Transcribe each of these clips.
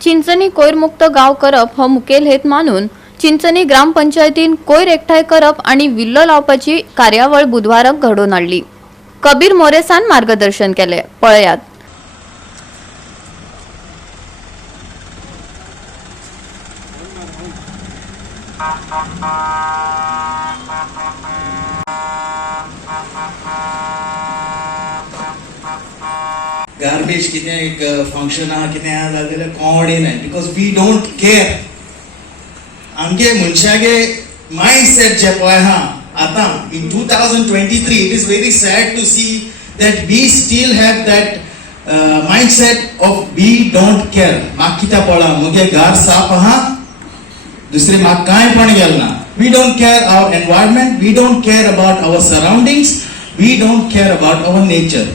चिंचणी कोयरमुक्त गाव करप हो मुखेल हेत मानून चिंचणी ग्रामपंचायतीन कोयर एकठांय करप आणि विल्लो लावपाची कार्यावळ बुधवाराक घडोवन हाडली। कबीर मोरेसान मार्गदर्शन केले। पळयात। गार्बेज कितें एक फंक्शन आहा कितें आहा जाल्यार कोणें ना बिकॉज वी डोंट केयर। आमगे मनशागे माइंडसेट जे पळय आहा आतां in 2023 it is very sad to see that we still have that mindset of we don't care। म्हाका कितें पळा मुगे घर साफ आहा दुसरे म्हाका कांय पण गेलना। we don't care our environment, we don't care about our surroundings, we don't care about our nature।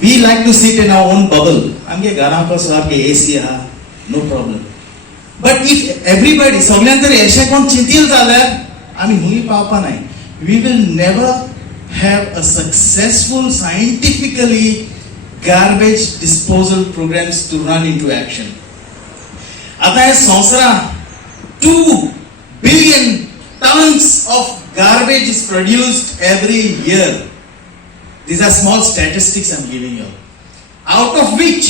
we like to sit in our own bubble। आमगे घरां कसो सारके AC आहा no problem। but if everybody सगळ्यां तरी अशें कोण चिंतील जाल्यार आमी हुंय पावपा नाय। we will never have a successful scientifically garbage disposal programs to run into action। आता हे संवसारा 2 billion tons of garbage is produced every year। These are small statistics I'm giving you, out of which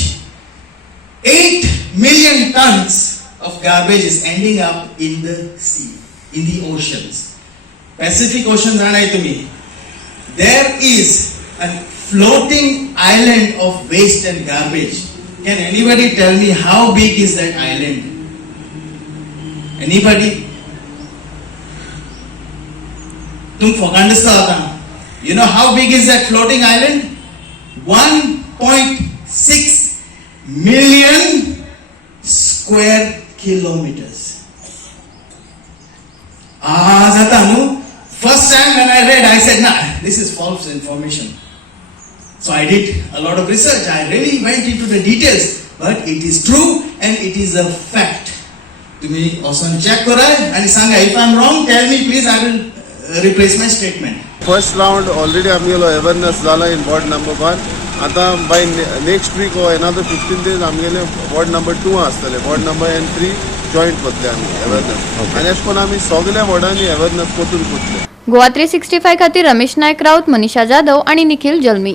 8 million tons of garbage is ending up in the sea, in the oceans। Pacific Ocean जाणाय तुम्ही, there is a floating island of waste and garbage। Can anybody tell me how big is that island? Anybody? तुम फकांडस्ता आता। You know how big is that floating island? 1.6 million square kilometers। जाता न्हू। First time when I read, I said, nah, this is false information। So I did a lot of research। I really went into the details, but it is true and it is a fact। तुम्ही also check करा आणि सांगा। If I'm wrong, tell me please, I will replace my statement। First round already आमगेलो awareness जाला in ward number 1। आता by next week or another 15 days आमगेले ward number 2 आसतले, ward number 3 joint करतले आमी awareness। आणि अशें आमी सगळ्या वॉर्डांनी awareness कोतून करतले। GOA365 खातीर रमेश नायक राऊत, मनीषा जाधव आणि निखिल जल्मी।